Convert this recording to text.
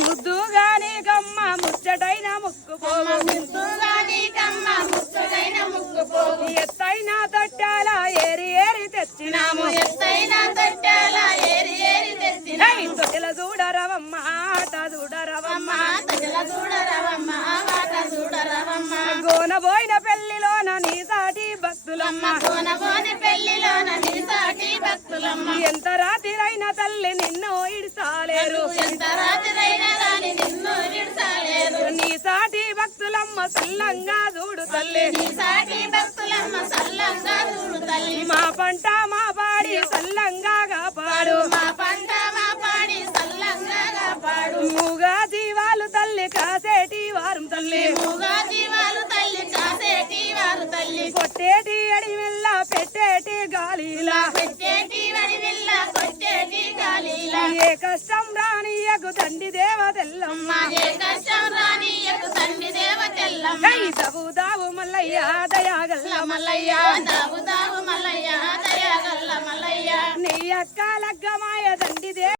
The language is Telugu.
ముద్దుగాని కమ్మ ముచ్చటైన ముక్కుపోవు ఎత్తైన తట్టాల ఏరి ఏరి తెచ్చినాము తొట్టెల చూడరవమ్మ ఆట చూడరవమ్మ గోనబోయిన పెళ్లిలోన నీ సాటి భక్తులమ్మ ఎంత రాత్రైన తల్లి నిన్ను ఇడిసాలేరు నీ సాటి భక్తులమ్మ సల్లంగా చూడు తల్లి మా పంట మా పాడి సల్లంగా కాపాడు మూగా జీవాలు తల్లి కాసేటి వారం తల్లి కొట్టేటి అడివిల్ల పెట్టేటి గాలిలా ఏ కష్టం రానియకు తండ్రి దేవతెల్లమ్మ దావు దావు మల్లయ్య దయాగల్ల మల్లయ్య నీ అక్క లగ్గమాయ తండ్రి